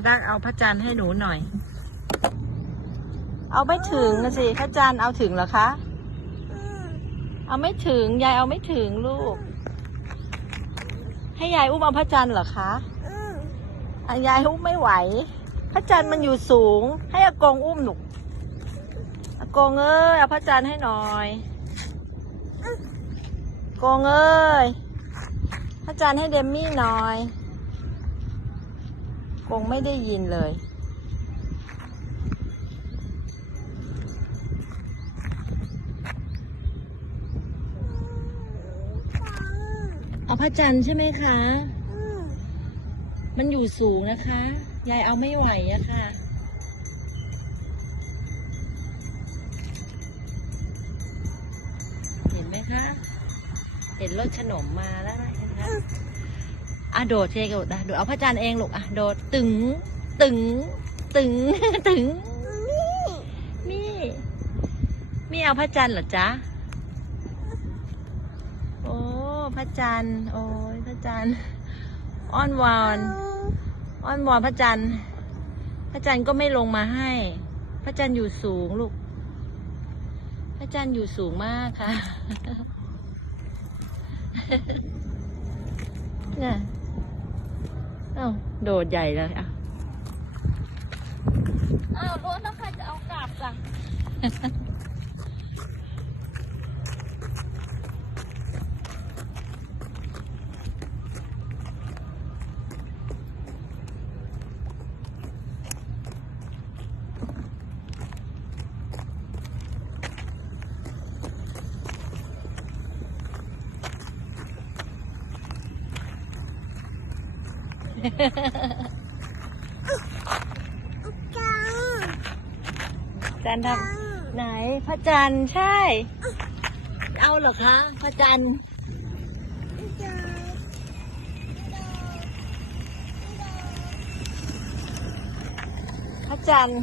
จะได้เอาพระจันทร์ให้หนูหน่อย เอาไม่ถึงนะสิพระจันทร์เอาถึงเหรอคะ เอาไม่ถึงยายเอาไม่ถึงลูก ให้ยายอุ้มเอาพระจันทร์เหรอคะอะยายอุ้มไม่ไหว พระจันทร์มันอยู่สูง ให้อากงอุ้มหนูอากงเอ้ยเอาพระจันทร์ให้หน่อยอากงเอ้ยพระจันทร์ให้เดมมี่หน่อย กงไม่ได้ยินเลยเอาพระจันทร์ใช่ไหมคะ มันอยู่สูงนะคะ ยายเอาไม่ไหวอะค่ะ เห็นไหมคะ เห็นรถขนมมาแล้วนะคะ อะโดดเชกโดดนะโดดเอาพระจันทร์เองลูกอะโดดตึงตึงตึงตึงมี่มี่เอาพระจันทร์เหรอจ๊ะโอ้พระจันทร์โอ้ยพระจันทร์อ้อนวอนอ้อนวอนพระจันทร์พระจันทร์ก็ไม่ลงมาให้ พระจันทร์อยู่สูงลูกพระจันทร์อยู่สูงมากค่ะ เนี่ยเอ้าโดดใหญ่เลยอะอ้าวรถแล้วใครจะเอากลับล่ะ จันทร์ทำไหนพระจันทร์ใช่ เอาเหรอคะพระจันทร์พระจันทร์